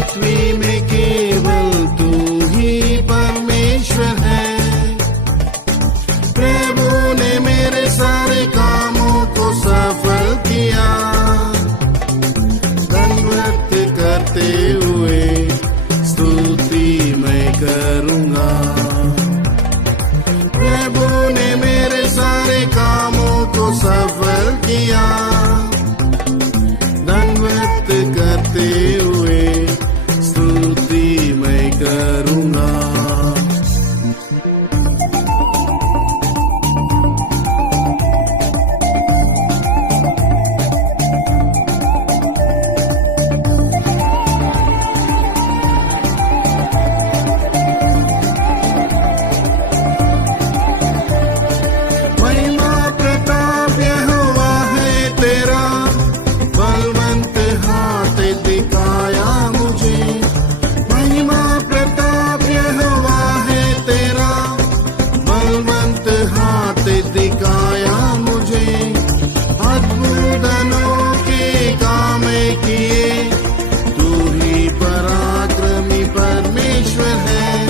पृथ्वी में केवल तू ही परमेश्वर है। प्रभु ने मेरे सारे कामों को सफल किया। दंडवत करते हुए स्तुति मैं करूँगा। प्रभु ने मेरे सारे कामों को सफल किया। दंडवत करते हुए स्तुति मैं करूँगा। दिखाया मुझे अद्भुत अनोखे काम किए। तू ही पराक्रमी परमेश्वर है।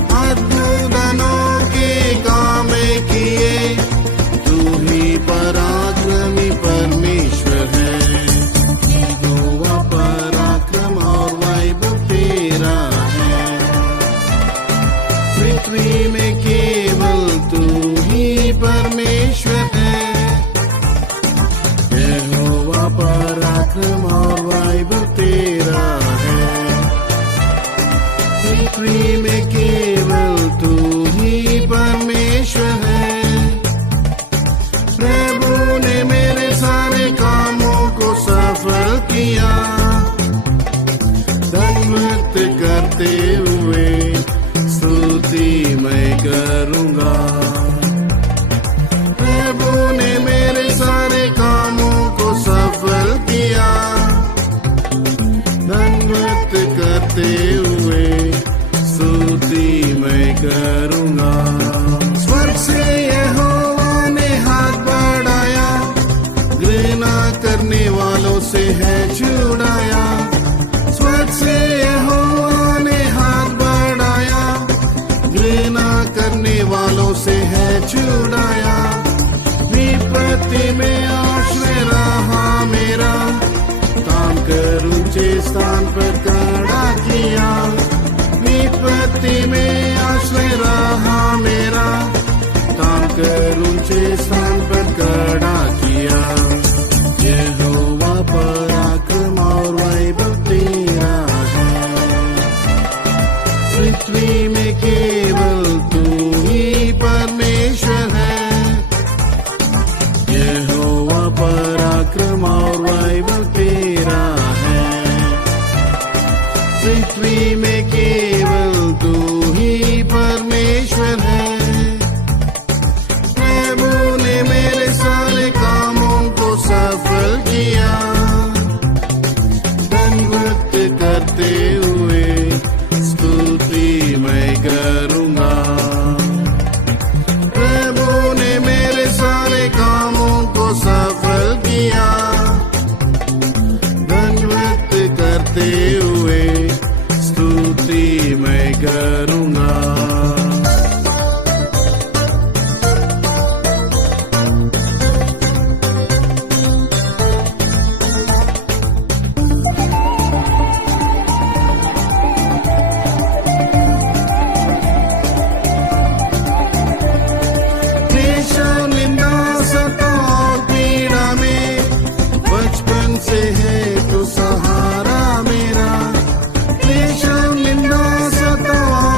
अद्भुत अनोखे काम किए। तू ही पराक्रमी परमेश्वर है। यहोवा पराक्रम और वैभव तेरा है। पृथ्वी में केवल तू परमेश्वर है। यहोवा पराक्रम और वैभव तेरा है। पृथ्वी में केवल तू ही परमेश्वर है। प्रभु ने मेरे सारे कामों को सफल किया। दंडवत करते हुए स्तुति मैं करूँगा। प्रभु ने मेरे सारे कामों को सफल किया। दंडवत करते हुए स्तुति मैं करूँगा। स्वर्ग से यहोवा ने हाथ बढ़ाया। घृणा करने वालों से है छुड़ाया। स्वर्ग से यहोवा ने हाथ बढ़ाया। घृणा करने वालों से है छुड़ाया। विपत्ति में आश्रय रहा मेरा। काम कर ऊंचे स्थान पर खड़ा किया। विपत्ति में आश्रय रहा मेरा। काम कर ऊंचे स्थान पर खड़ा किया। यहोवा पराक्रम और वैभव तेरा है। पृथ्वी में केवल तू ही परमेश्वर है। यहोवा पराक्रम और वैभव तेरा है। पृथ्वी में केवल तू ही परमेश्वर है। प्रभु ने मेरे सारे कामों को सफल किया। दंडवत करते हुए स्तुति मैं करूँगा। प्रभु ने मेरे सारे कामों को सफल किया। दंडवत करते हुए स्तुति मैं करूँगा। से है तो सहारा मेरा। क्लेश निंदा सताओ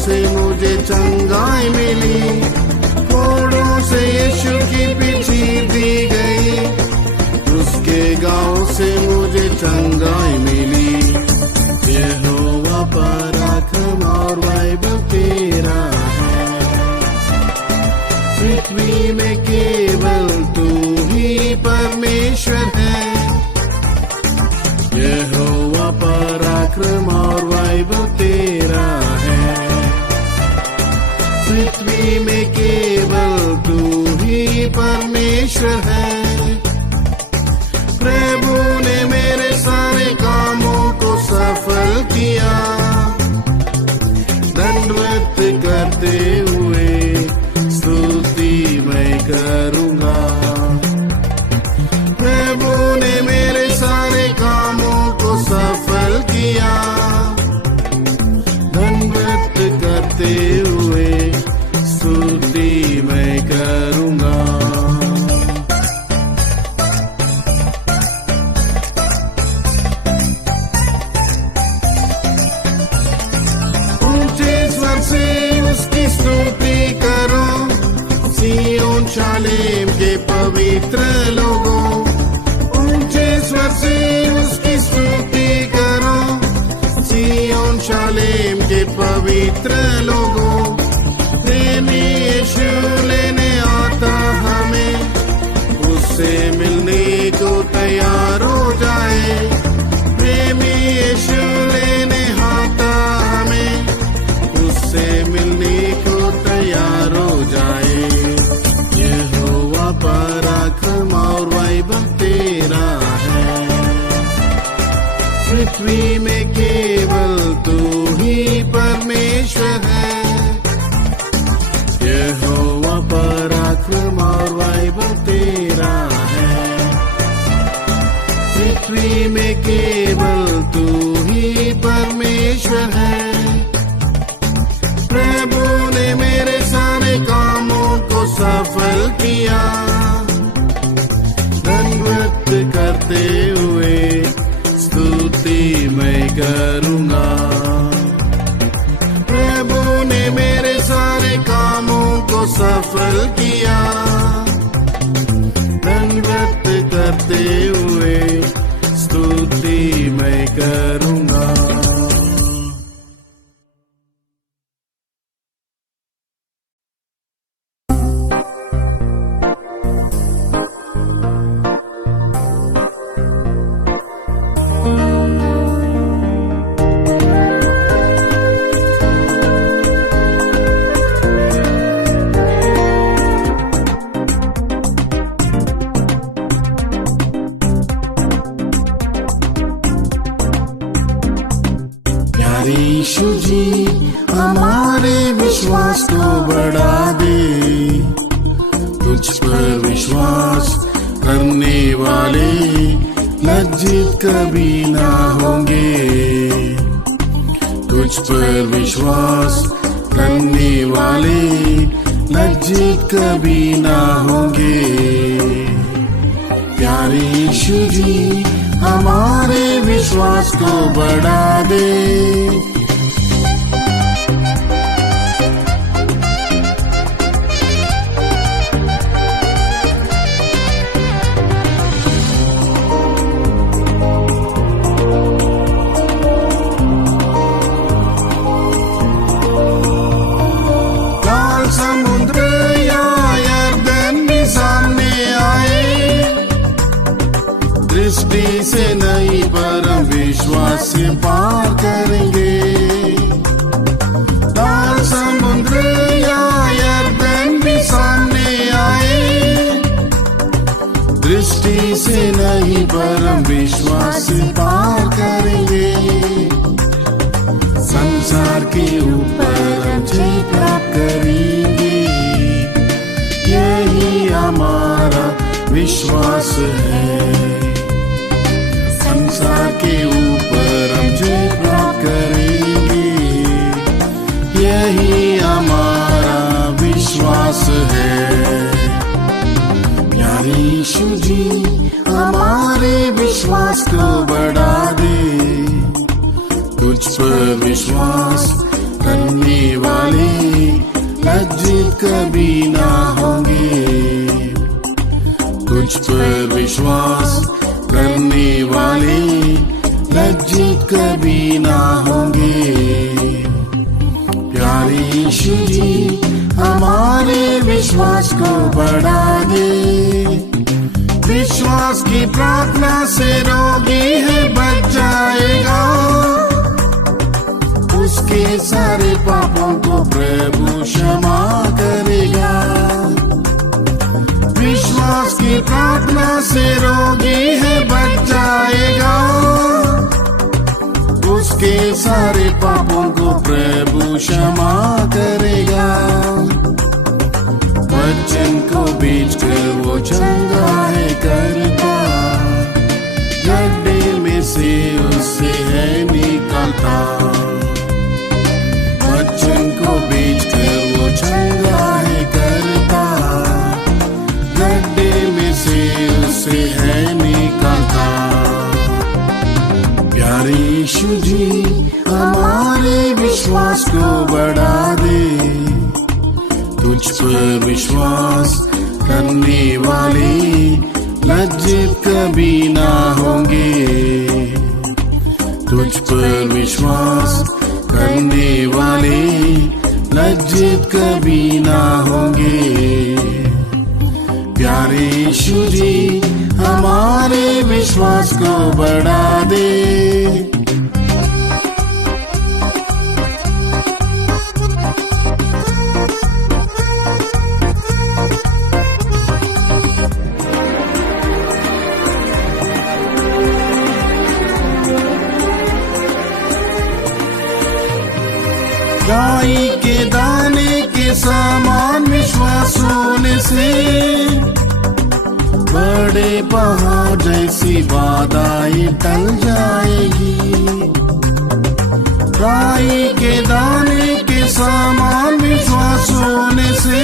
से मुझे चंगाई मिली, कोड़ों से यीशु की पीछी दी गई, उसके गाँव से मुझे चंगाई मिली। यहोवा पराक्रम और वैभव तेरा है, पृथ्वी में केवल तू ही परमेश्वर है। यहोवा पराक्रम और वैभव तेरा है, पृथ्वी में केवल तू ही परमेश्वर है। प्रभु ने मेरे सारे कामों को सफल किया, दंडवत करते हुए स्तुति मैं करूँगा। प्रभु ने मेरे सारे कामों को सफल किया, दंडवत करते हुए स्तुति मैं करूँगा। उसकी स्तुति करो सिय्योन शालेम के पवित्र लोगों, ऊंचे स्वर से उसकी स्तुति करो सिय्योन शालेम के पवित्र लोगों। प्रेमी यीशु लेने आता हमें, उससे मिलने को तैयार हो जाए। प्रेमी यीशु लेने आता हमें, उससे मिलने को तैयार हो जाए। यहोवा पराक्रम और वैभव तेरा है, पृथ्वी में केवल तू ही परमेश्वर है। यहोवा पराक्रम और वैभव तेरा है, पृथ्वी में केवल तू ही परमेश्वर है। प्रभु ने मेरे सारे कामों को सफल किया, दंडवत करते हुए स्तुति मैं करूँगा। प्रभु ने मेरे सारे कामों को सफल किया, दंडवत करते हुए स्तुति मैं करूँगा। यीशु जी हमारे विश्वास को बढ़ा दे, तुझ पर विश्वास करने वाले लज्जित कभी ना होंगे। तुझ पर विश्वास करने वाले लज्जित कभी ना होंगे। प्यारे यीशु जी हमारे विश्वास को बढ़ा दे। लाल समुद्र या यरदन भी सामने आए, दृष्टि से नहीं परम विश्वास से पार करेंगे। लाल समुद्र या यरदन भी सामने आए, दृष्टि से नहीं परम विश्वास से पार करेंगे। संसार के ऊपर हम जय प्राप्त करेंगे, यही हमारा विश्वास है। संसार के ऊपर हम जय प्राप्त करेंगे, यही हमारा विश्वास है। प्यारे यीशु जी हमारे विश्वास को बढ़ा दे, तुझ पर विश्वास करने वाले लज्जित कभी ना होंगे। तुझ पर विश्वास करने वाले लज्जित कभी ना होंगे। प्यारे यीशु जी हमारे विश्वास को बढ़ा दे। विश्वास की प्रार्थना से रोगी है बच जाएगा। उसके सारे पापों को प्रभु क्षमा करेगा। विश्वास की प्रार्थना से रोगी है बच जाएगा। उसके सारे पापों को प्रभु क्षमा करेगा। वचन को बेचकर वो चंगा है करता। गड्ढे में से उससे है निकालता। वचन को बेचकर वो चंगा है करता। गड्ढे में से उससे है निकालता। प्यारे यीशु जी हमारे विश्वास को बढ़ा दे। तुझ पर विश्वास करने वाले लज्जित कभी ना होंगे। तुझ पर विश्वास करने वाले लज्जित कभी ना होंगे। प्यारे यीशु जी हमारे विश्वास को बढ़ा दे। राई के दाने के समान विश्वास होने से बड़े पहाड़ जैसी बाधाएं टल जाएगी। राई के दाने के समान विश्वास होने से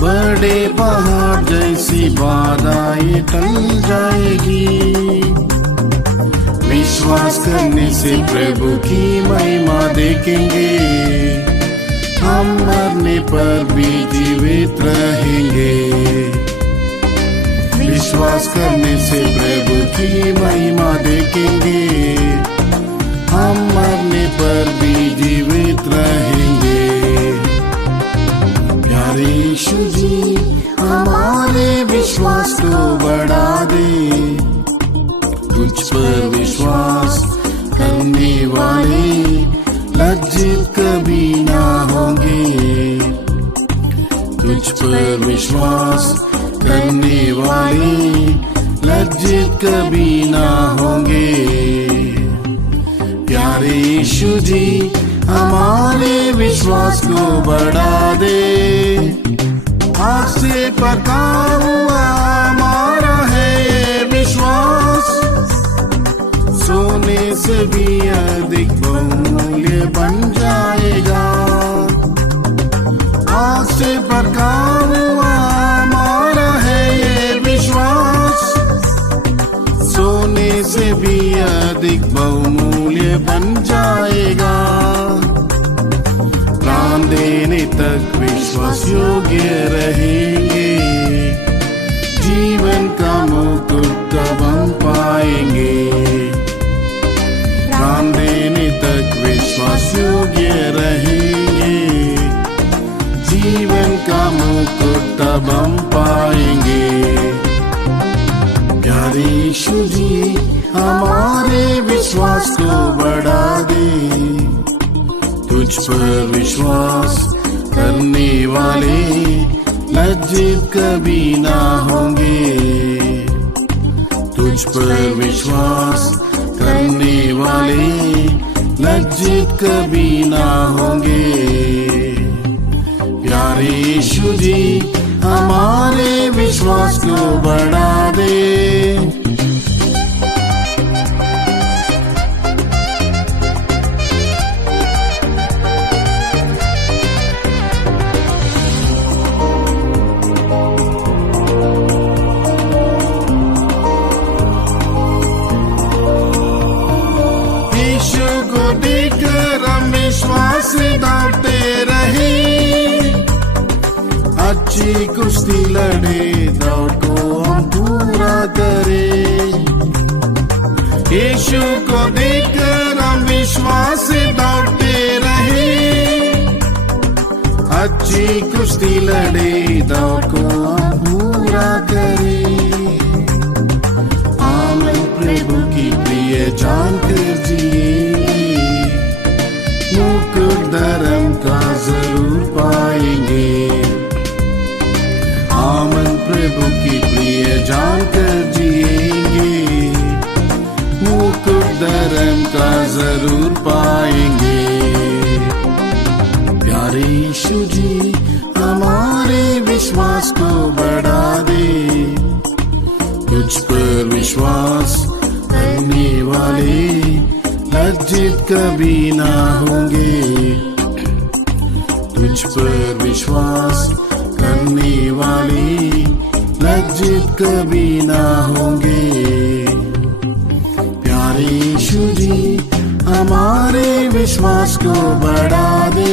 बड़े पहाड़ जैसी बाधाएं टल जाएगी। विश्वास करने से प्रभु की महिमा देखेंगे। हम मरने पर भी जीवित रहेंगे। विश्वास करने से प्रभु की महिमा देखेंगे। हम मरने पर भी जीवित रहेंगे। प्यारे यीशु जी हमारे विश्वास को बढ़ा दे। तुझ पर विश्वास करने वाले लज्जित कभी ना होंगे। तुझ पर विश्वास करने वाले लज्जित कभी ना होंगे। प्यारे यीशु जी हमारे विश्वास को बढ़ा दे। आग से पका हुआ हमारा है ये विश्वास। सोने से भी अधिक बहुमूल्य बन जाएगा। आग से पका हुआ हमारा है ये विश्वास। सोने से भी अधिक बहुमूल्य बन जाएगा। प्राण देने तक विश्वास योग्य रहेंगे। जीवन का मुकुट तब हम पाएंगे। प्राण देने तक विश्वास योग्य रहेंगे। जीवन का मुकुट तब हम पाएंगे। प्यारे यीशु जी हमारे विश्वास को बढ़ा दे। तुझ पर विश्वास करने वाले लज्जित कभी ना होंगे। तुझ पर विश्वास करने वाले लज्जित कभी ना होंगे। प्यारे यीशु जी हमारे विश्वास को बढ़ा दे। विश्वास दौड़ते रहे। अच्छी कुश्ती लड़े, दौड़ को हम पूरा करें। यीशु को देखकर हम विश्वास से दौड़ते रहे। अच्छी कुश्ती लड़े, दौड़ को हम पूरा करें। आमन प्रभु की प्रिय जानकर जिए, मुकुट धर्म का जरूर पाएंगे। आमन प्रभु की प्रिय जानकर जिएंगे, मुकुट धर्म का जरूर पाएंगे। प्यारे यीशु जी हमारे विश्वास को बढ़ा दे, तुझ पर विश्वास करने वाले लज्जित कभी ना होंगे। तुझ पर विश्वास करने वाले लज्जित कभी ना होंगे। प्यारे यीशु जी हमारे विश्वास को बढ़ा दे।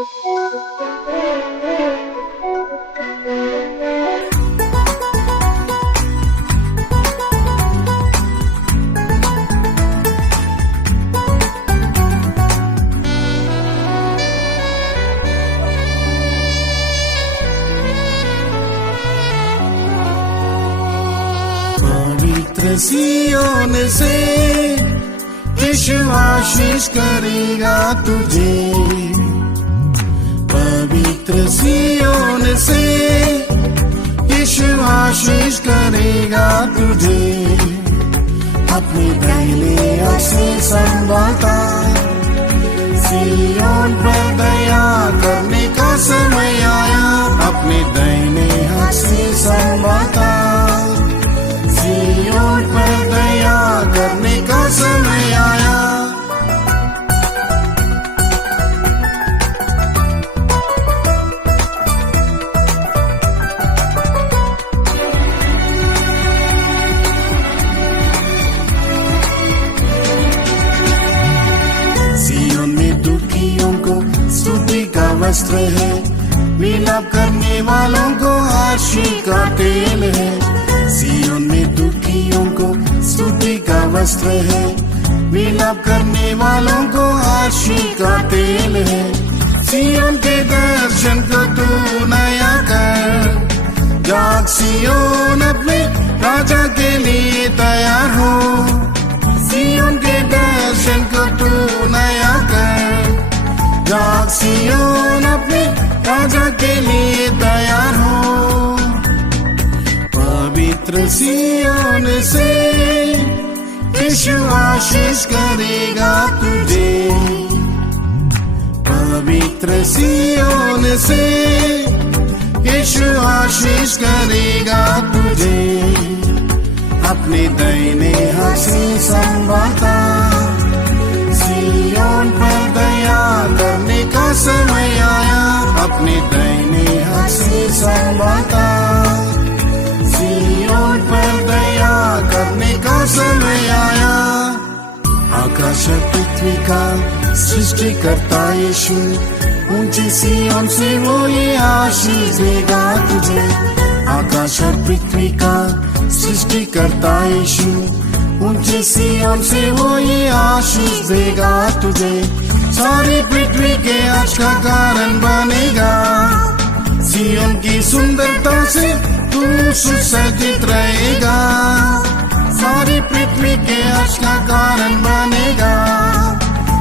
पवित्र सिय्योन से यीशु आशीष करेगा तुझे। पवित्र सिय्योन से यीशु आशीष करेगा तुझे। अपने दाहिने हाथ से संभालता, सिय्योन पर दया करने का समय आया। अपने दाहिने हाथ से संभालता, सिय्योन पर दया करने का समय आया। सिय्योन में दुखियों को स्तुति का वस्त्र है, विलाप करने वालों को आशीष का तेल है। सिय्योन में दुखियों को स्तुति का वस्त्र है, विलाप करने वालों को आशीष का तेल है। सिय्योन के दर्शन को तू नया कर, जाग सिय्योन अपने राजा के लिए तैयार हो। सिय्योन के दर्शन को तू नया कर, जाग सिय्योन अपने राजा के लिए तैयार हो। पवित्र सिय्योन से यीशु आशीष करेगा तुझे। पवित्र सिय्योन से यीशु आशीष करेगा तुझे। अपने दाहिने हाथ से संभालता, सिय्योन पर दया करने का समय आया। अपने दाहिने हाथ से संभालता, सिय्योन पर दया करने का समय आया। आकाश पृथ्वी का सृष्टि करता यीशु, ऊंची सिय्योन से वो ये आशीष देगा तुझे। आकाश और पृथ्वी का सृष्टि करता यीशु, ऊंची सिय्योन से वो ये आशीष देगा तुझे। सारी पृथ्वी के हर्ष का कारण बनेगा, सिय्योन की सुंदरता से तू सुसज्जित रहेगा। सारी पृथ्वी के हर्ष का कारण बनेगा,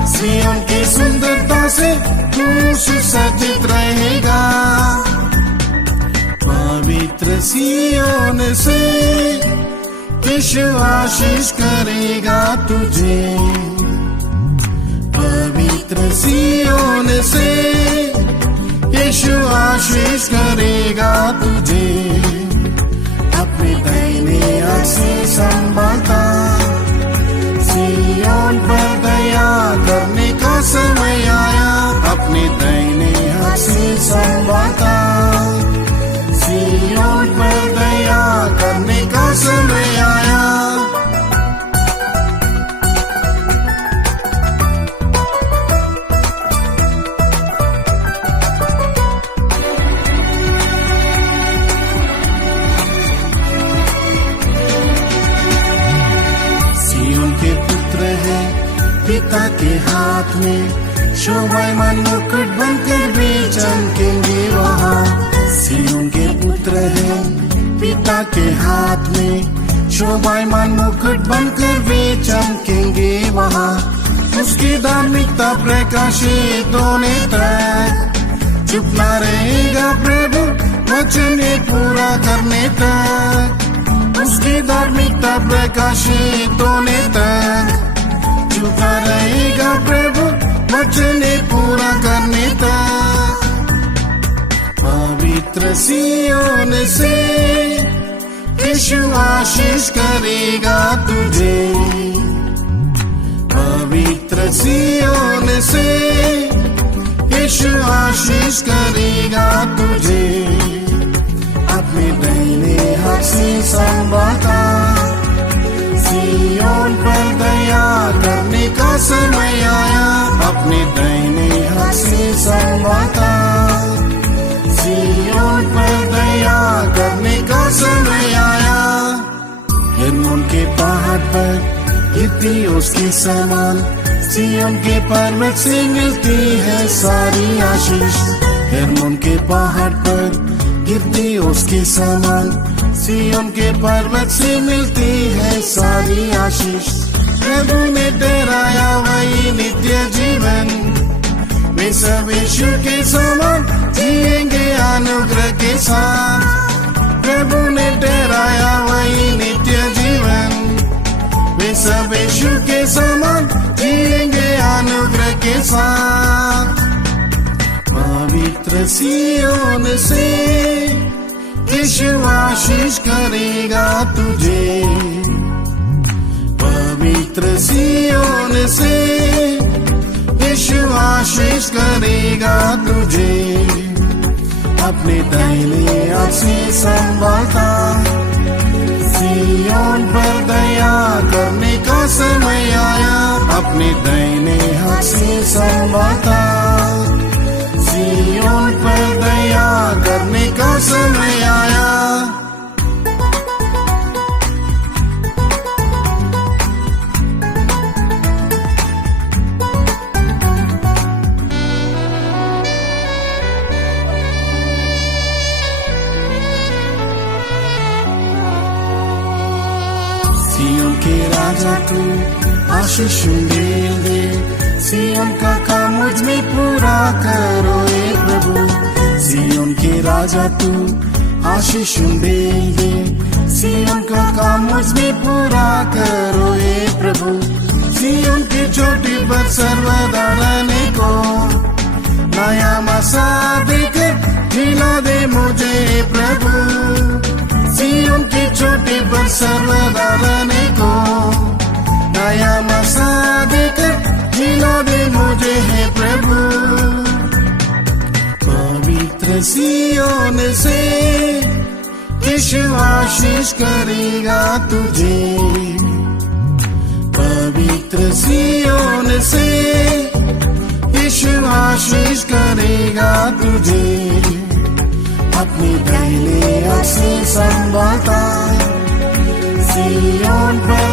सिय्योन की सुंदरता से तू सुसज्जित रहेगा। पवित्र सिय्योन से यीशु आशीष करेगा तुझे। पवित्र सिय्योन से यीशु आशीष करेगा तुझे। अपने दाहिने हाथ से संभालता, सिय्योन पर दया करने का समय आया। अपने दाहिने हाथ से संभालता, सिय्योन पर दया करने का समय आया। सिय्योन के पुत्र है पिता के हाथ में, शोभायमान मुकुट बनकर वे चमकेंगे वहाँ। सिय्योन के पुत्र है पिता के हाथ में, शोभायमान मुकुट बनकर वे चमकेंगे वहाँ। उसकी धार्मिकता प्रकाशित होने तक चुप न रहेगा प्रभु, वचन पूरा करने तक। उसकी धार्मिकता प्रकाशित होने तक चुप न रहेगा प्रभु, वचन पूरा करने तक। पवित्र सिय्योन से यीशु आशीष करेगा तुझे। पवित्र सिय्योन से यीशु आशीष करेगा तुझे। अपने दाहिने हाथ से संभालता, सिय्योन पर दया करने का समय आया। अपने दाहिने हाथ से संभालता, पहाड़ पर गिरती उसके समान, सिय्योन के पर्वत से मिलती है सारी आशीष। हेर्मोन के पहाड़ पर गिरती उसके समान, सिय्योन के पर्वत से मिलती है सारी आशीष। प्रभु ने ठहराया वही नित्य जीवन, वे सब यीशु के समान जिएंगे अनुग्रह के साथ। प्रभु ने ठहराया वही नित्य जीवन, वे सब यीशु के समान जिएंगे अनुग्रह के साथ। पवित्र सिय्योन से यीशु आशीष करेगा तुझे, पवित्र सिय्योन से यीशु आशीष करेगा तुझे। अपने दाहिने हाथ से संभालता, सिय्योन पर दया करने का समय आया। अपने दाहिने हाथ से संभालता, सिय्योन पर दया करने का समय आया। सिय्योन के राजा तू आशीष दे, सिय्योन का काम मुझ में पूरा करो ए प्रभु। सिय्योन के राजा तू आशीष दे, सिय्योन का काम मुझ में पूरा करो ए प्रभु। सिय्योन की चोटी पर सर्वदा रहने को नया मसा देकर जिला दे मुझे प्रभु। सिय्योन की चोटी पर सर्वदा रहने को नया मसा देकर जिला दे मुझे है प्रभु। पवित्र सिय्योन से यीशु आशीष करेगा तुझे, पवित्र सिय्योन से यीशु आशीष करेगा तुझे। अपने दाहिने हाथ से संभालता, सिय्योन पर